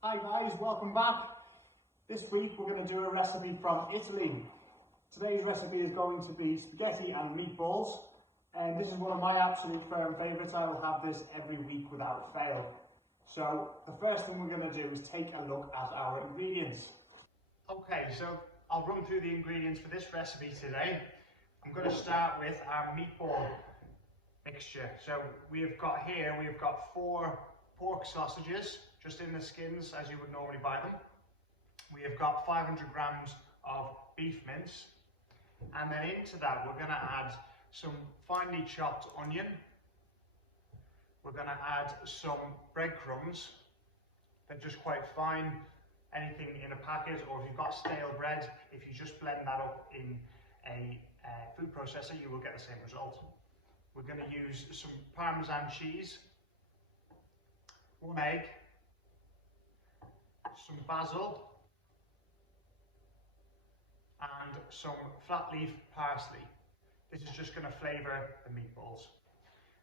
Hi guys, welcome back. This week we're going to do a recipe from Italy. Today's recipe is going to be spaghetti and meatballs, and this is one of my absolute firm favourites. I will have this every week without fail. So the first thing we're going to do is take a look at our ingredients. Okay, so I'll run through the ingredients for this recipe today. I'm going to start with our meatball mixture. So we've got 4 pork sausages, just in the skins as you would normally buy them. We have got 500 grams of beef mince, and then into that we're going to add some finely chopped onion. We're going to add some breadcrumbs. They're just quite fine, anything in a packet, or if you've got stale bread, if you just blend that up in a food processor, you will get the same result. We're going to use some Parmesan cheese, 1 egg, some basil, and some flat leaf parsley. This is just going to flavour the meatballs.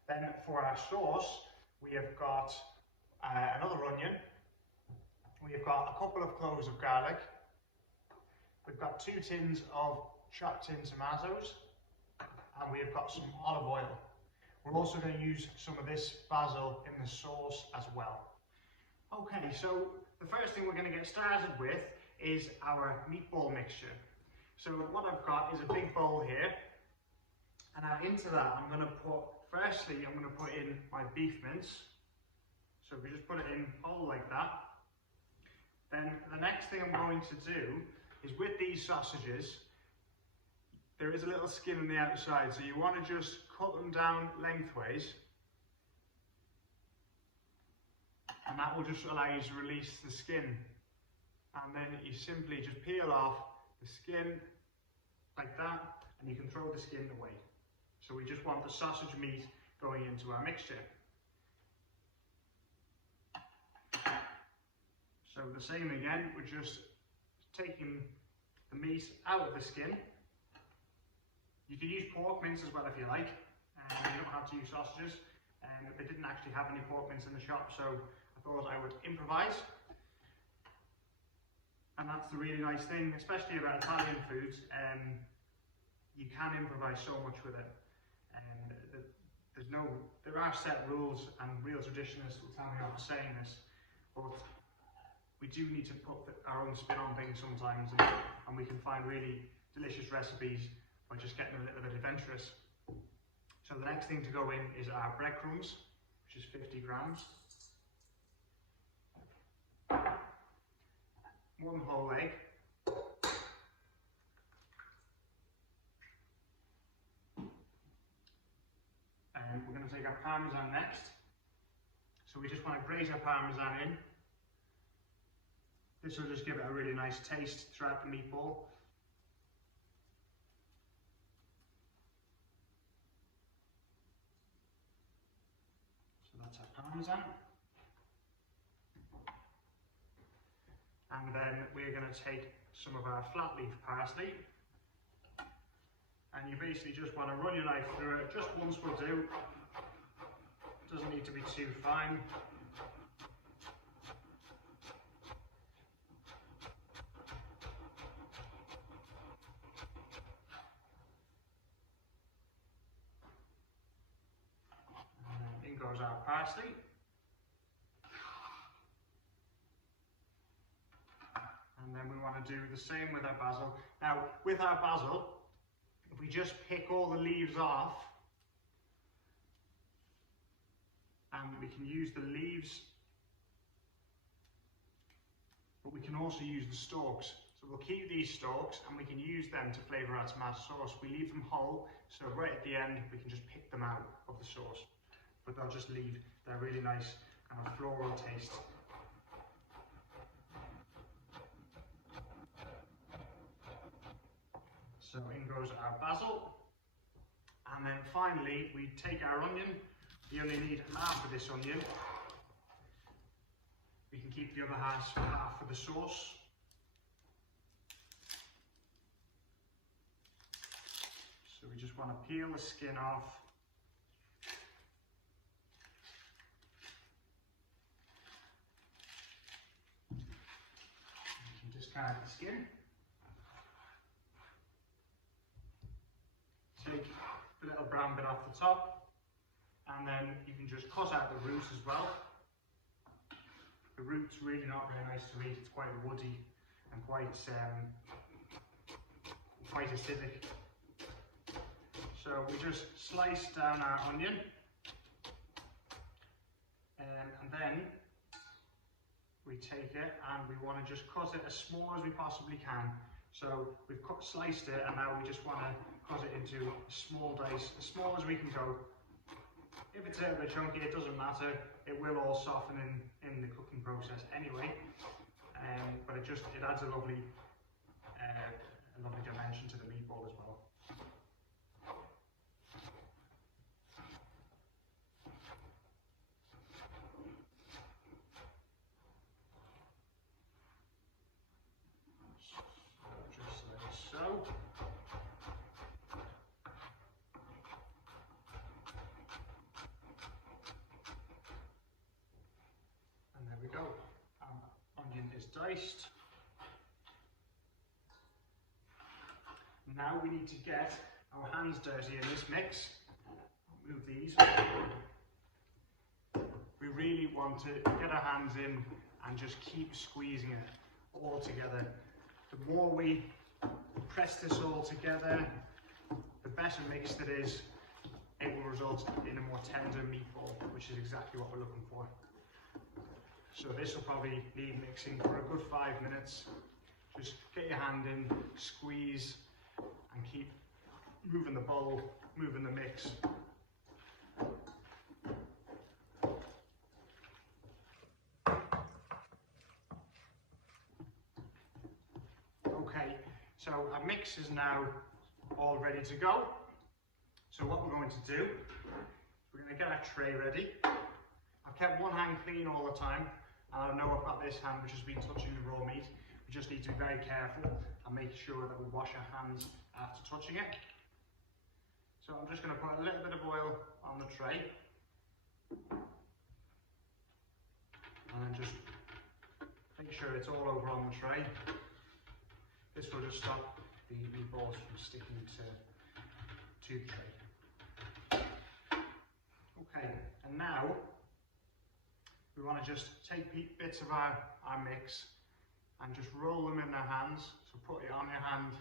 Then for our sauce, we have got another onion, we have got a couple of cloves of garlic, we've got 2 tins of chopped tin tomatoes, and we have got some olive oil. We're also going to use some of this basil in the sauce as well. Okay, so the first thing we're going to get started with is our meatball mixture. So what I've got is a big bowl here, and now into that I'm going to put in my beef mince. So we just put it in whole like that. Then the next thing I'm going to do is, with these sausages, there is a little skin on the outside, so you want to just cut them down lengthways, and that will just allow you to release the skin. And then you simply just peel off the skin like that, and you can throw the skin away. So we just want the sausage meat going into our mixture. So the same again, we're just taking the meat out of the skin. You can use pork mince as well if you like, and you don't have to use sausages. They didn't actually have any pork mince in the shop, so I thought I would improvise. And that's the really nice thing, especially about Italian foods. You can improvise so much with it. There are set rules, and real traditionalists will tell me I'm saying this, but we do need to put our own spin on things sometimes, and we can find really delicious recipes by just getting a little bit adventurous. So the next thing to go in is our breadcrumbs, which is 50 grams. 1 whole egg. And we're going to take our Parmesan next. So we just want to grate our Parmesan in. This will just give it a really nice taste throughout the meatball. So that's our Parmesan. And then we're going to take some of our flat leaf parsley, and you basically just want to run your knife through it. Just once will do. It doesn't need to be too fine. And then in goes our parsley. And then we want to do the same with our basil. Now, with our basil, if we just pick all the leaves off, and we can use the leaves, but we can also use the stalks. So we'll keep these stalks, and we can use them to flavour our tomato sauce. We leave them whole, so right at the end, we can just pick them out of the sauce. But they'll just leave their really nice kind of floral taste. So in goes our basil, and then finally we take our onion. We only need half of this onion. We can keep the other half for the sauce. So we just want to peel the skin off. the skin. Take the little brown bit off the top, and then you can just cut out the root as well. The root's really not very nice to eat. It's quite woody and quite acidic. So we just slice down our onion, and then we take it and we want to just cut it as small as we possibly can. So we've sliced it, and now we just want to cut it into small dice, as small as we can go. If it's a bit chunky, it doesn't matter. It will all soften in the cooking process anyway. But it adds a lovely dimension to the meatball as well. Just like so. And there we go. Onion is diced. Now we need to get our hands dirty in this mix. Move these. We really want to get our hands in and just keep squeezing it all together. The more we press this all together, the better mixed it is. It will result in a more tender meatball, which is exactly what we're looking for. So this will probably need mixing for a good 5 minutes. Just get your hand in, squeeze, and keep moving the bowl, moving the mix. Okay, so our mix is now all ready to go. So what we're going to do, we're going to get our tray ready. I've kept one hand clean all the time, and I know I've got this hand which has been touching the raw meat. We just need to be very careful and make sure that we wash our hands after touching it. So I'm just going to put a little bit of oil on the tray, and then just make sure it's all over on the tray. This will just stop the meatballs from sticking to the tray. Okay, and now we want to just take bits of our mix and just roll them in our hands. So put it on your hand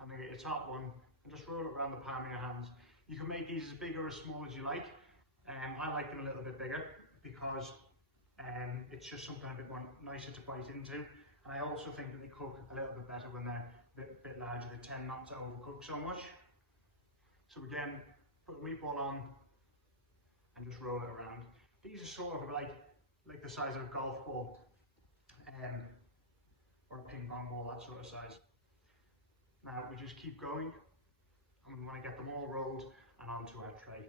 and then get your top one and just roll it around the palm of your hands. You can make these as big or as small as you like. I like them a little bit bigger because it's just something a bit more nicer to bite into. And I also think that they cook a little bit better when they're a bit larger. They tend not to overcook so much. So again, put the meatball on and just roll it around. These are sort of like the size of a golf ball or a ping pong ball, that sort of size. Now we just keep going, and we want to get them all rolled and onto our tray.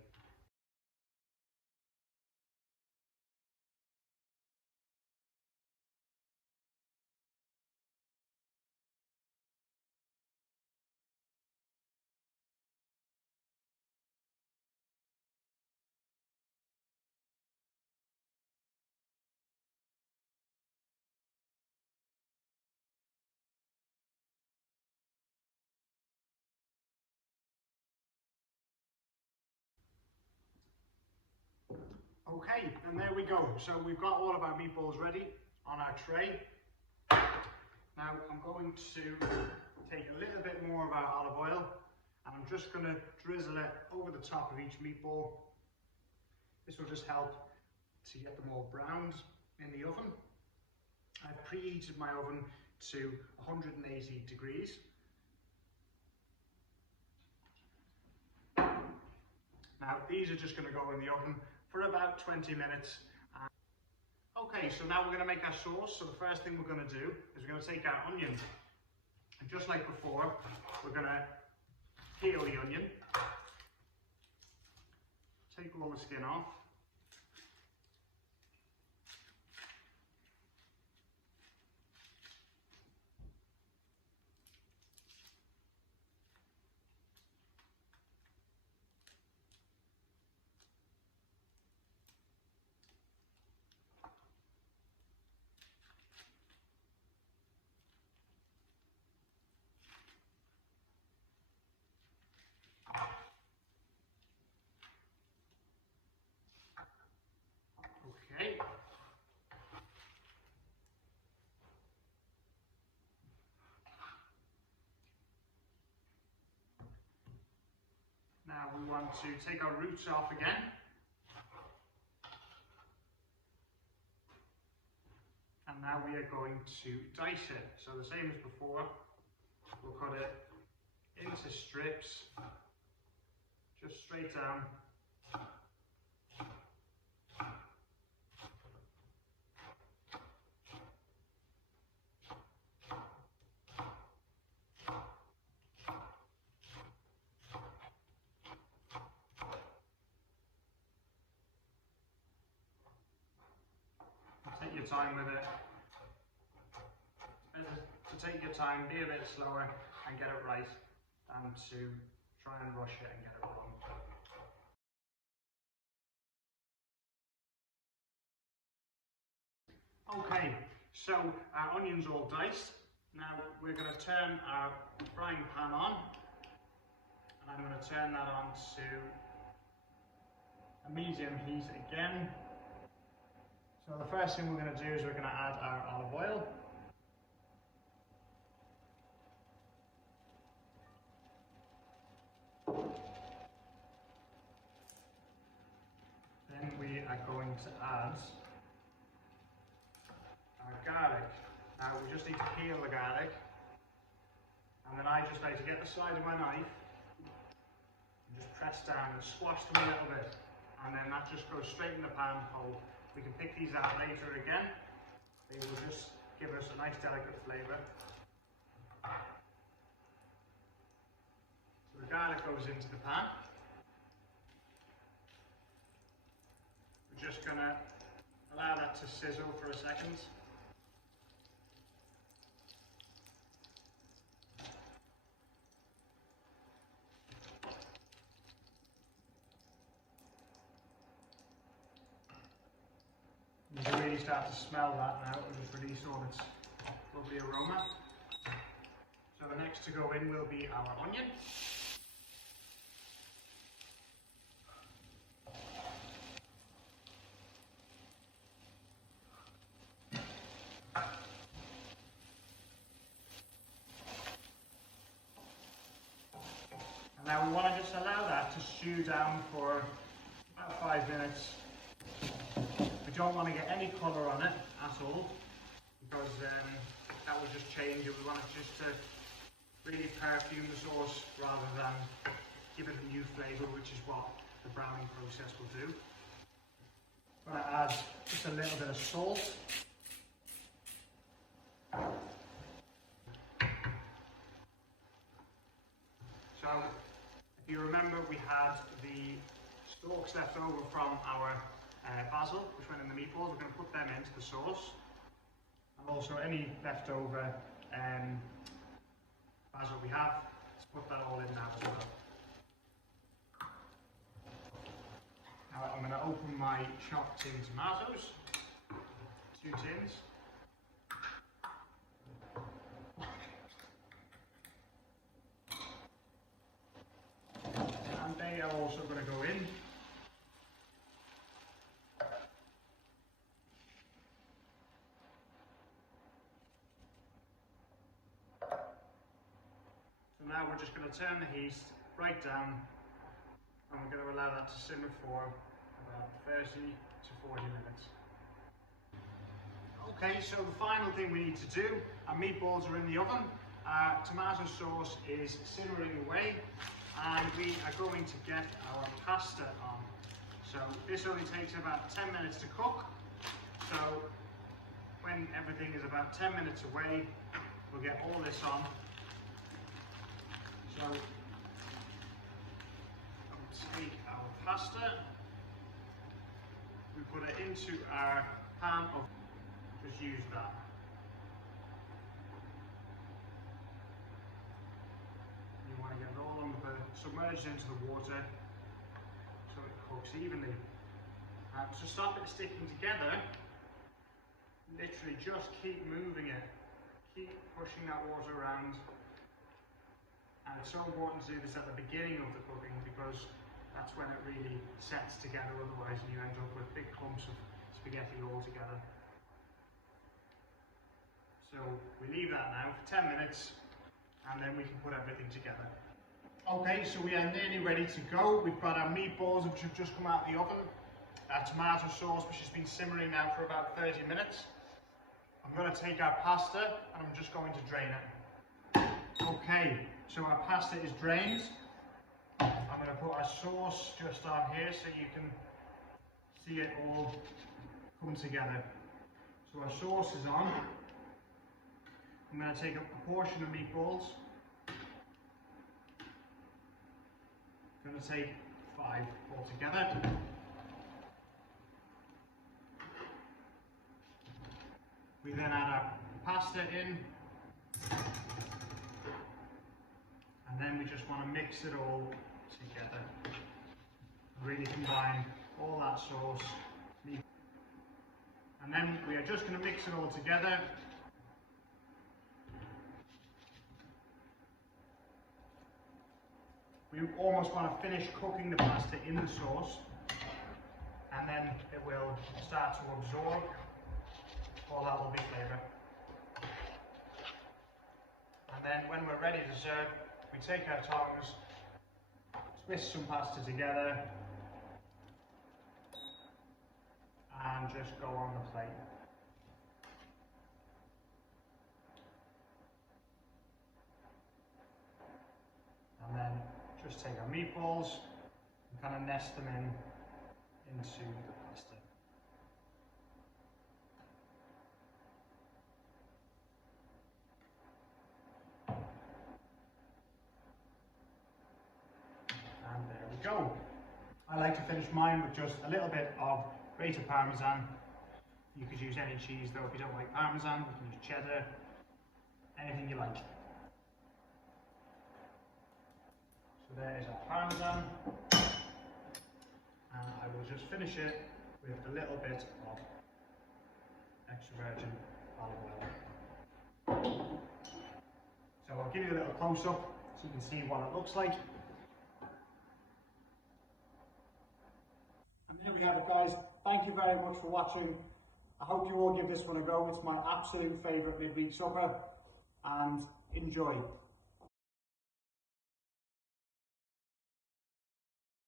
Okay, and there we go. So we've got all of our meatballs ready on our tray. Now I'm going to take a little bit more of our olive oil, and I'm just going to drizzle it over the top of each meatball. This will just help to get them all browned in the oven. I've preheated my oven to 180 degrees. Now these are just going to go in the oven for about 20 minutes. Okay, so now we're going to make our sauce. So the first thing we're going to do is we're going to take our onions, and just like before, we're going to peel the onion, take all the skin off, want to take our roots off again. And now we are going to dice it. So the same as before, we'll cut it into strips, just straight down. Take your time with it. To take your time, be a bit slower and get it right, than to try and rush it and get it wrong. Okay, so our onions all diced. Now we're going to turn our frying pan on, and I'm going to turn that on to a medium heat again. So the first thing we're going to do is we're going to add our olive oil. Then we are going to add our garlic. Now we just need to peel the garlic, and then I just like to get the side of my knife and just press down and squash them a little bit, and then that just goes straight in the pan hole. We can pick these out later again. They will just give us a nice delicate flavour. So the garlic goes into the pan. We're just going to allow that to sizzle for a second. You can really start to smell that now. It will just release all its lovely aroma. So the next to go in will be our onion. And now we want to just allow that to stew down for about 5 minutes. We don't want to get any colour on it at all, because that will just change it. We want it just to really perfume the sauce rather than give it a new flavour, which is what the browning process will do. I'm going to add just a little bit of salt. So, if you remember, we had the stalks left over from our basil, which went in the meatballs. We're going to put them into the sauce, and also any leftover basil we have, let's put that all in now as well. Now I'm going to open my chopped tin tomatoes, 2 tins. And they are also going to go in. Now we're just going to turn the heat right down, and we're going to allow that to simmer for about 30 to 40 minutes. Okay, so the final thing we need to do, our meatballs are in the oven, our tomato sauce is simmering away, and we are going to get our pasta on. So this only takes about 10 minutes to cook, so when everything is about 10 minutes away, we'll get all this on. So, we'll take our pasta, we put it into our pan of, just use that. You want to get it all submerged into the water so it cooks evenly. To stop it sticking together, literally just keep moving it, keep pushing that water around. And it's so important to do this at the beginning of the cooking, because that's when it really sets together, otherwise you end up with big clumps of spaghetti all together. So we leave that now for 10 minutes, and then we can put everything together. Okay, so we are nearly ready to go. We've got our meatballs which have just come out of the oven. Our tomato sauce which has been simmering now for about 30 minutes. I'm going to take our pasta and I'm just going to drain it. Okay, so our pasta is drained. I'm going to put our sauce just on here so you can see it all come together. So our sauce is on. I'm going to take a portion of meatballs. I'm going to take 5 altogether. We then add our pasta in. And then we just want to mix it all together. Really combine all that sauce. And then we are just going to mix it all together. We almost want to finish cooking the pasta in the sauce, and then it will start to absorb all that lovely flavour. And then when we're ready to serve, we take our tongs, twist some pasta together, and just go on the plate. And then just take our meatballs and kind of nest them into the pasta. And there we go. I like to finish mine with just a little bit of grated parmesan. You could use any cheese though if you don't like parmesan. You can use cheddar, anything you like. So there is our parmesan, and I will just finish it with a little bit of extra virgin olive oil. So I'll give you a little close-up so you can see what it looks like. And there we have it, guys. Thank you very much for watching. I hope you all give this one a go. It's my absolute favourite midweek supper, and enjoy.